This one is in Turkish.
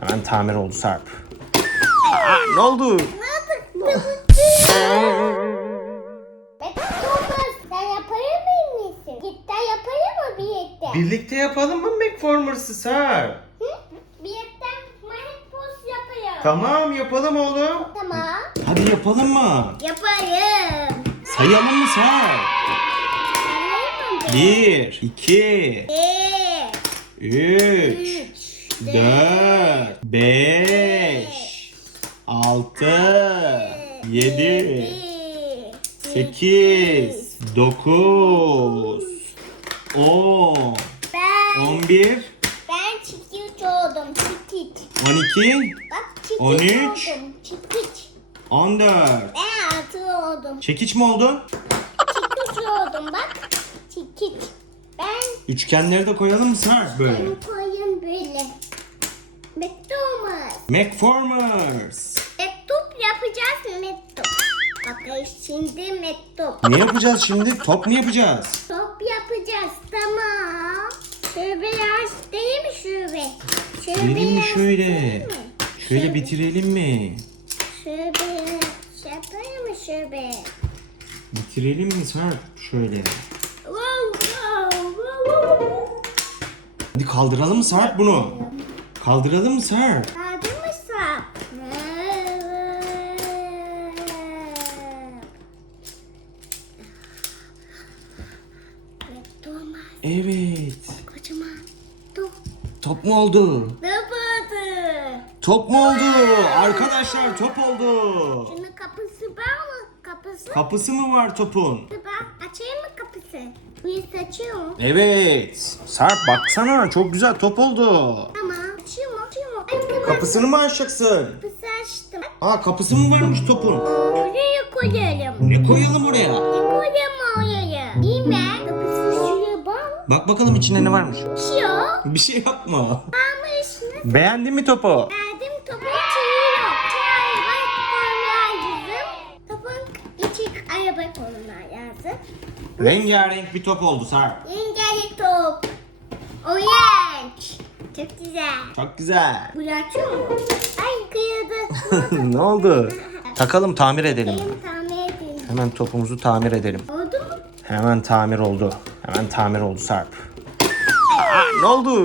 Hemen tamir oldu Sarp. Aa, ne oldu? Sen birlikte? Yapalım mı McFormers'ı Sarp? Tamam yapalım oğlum. Tamam. Hadi yapalım mı? Yaparım. Sayalım mı mı? Bir, iki, Bir, üç, üç, dört, beş, altı, yedi, sekiz, dokuz, on, Ben, on bir, ben çikiç oldum. On iki, Bak çikiç On üç. oldum. Çikiç. on dört. Ben altı oldum. Çekiç mi oldu? Çikiç oldum bak. Çikiç. Ben Üçgenleri de koyalım mı Sarp böyle? bunu koyayım böyle. Thomas. McFormers. Mektup yapacağız mektup. Bakın şimdi mektup. Ne yapacağız şimdi? Top mu yapacağız? Top yapacağız tamam. Şöyle yaş değil mi şöyle? Şöyle Bitirelim mi yaş şöyle? mi? Şöyle bitirelim mi? Şöyle şey yapayım mı şöyle? Bitirelim mi Sarp? Şöyle. Wow, wow, wow, wow. Hadi kaldıralım mı Sarp bunu? Kaldıralım mı Sarp? Evet. kocaman top Top mu oldu? Kapadı. Top mu oldu? Arkadaşlar top oldu. Şunun kapısı var mı? Kapısı? Kapısı mı var topun? Ben açayım mı kapısı? Burası açıyor mu? Evet. Sarp baksana çok güzel top oldu. Tamam. Açıyor mu? Açıyor mu? Ay, kapı- Kapısını mı açacaksın? Kapısı açtım. Aa kapısı mı varmış topun? Oraya koyalım. Ne koyalım oraya? Bak. Bak bakalım içinde ne varmış. Açıyor. Bir şey yapma. Varmış. Nasıl Beğendin mi topu? verdim? Topun içi yok. İçi araba koymaya lazım. Topun içi araba koymaya lazım. Rengarenk bir top oldu Sarp. Yengeli top. Orange. Çok güzel. Çok güzel. Bu açıyor mu? Ay kıyıldı. ne oldu? Takalım tamir edelim. Benim tamir edeyim. Hemen topumuzu tamir edelim. Oldu mu? Hemen tamir oldu. Hemen tamir oldu Sarp. Aa, ne oldu?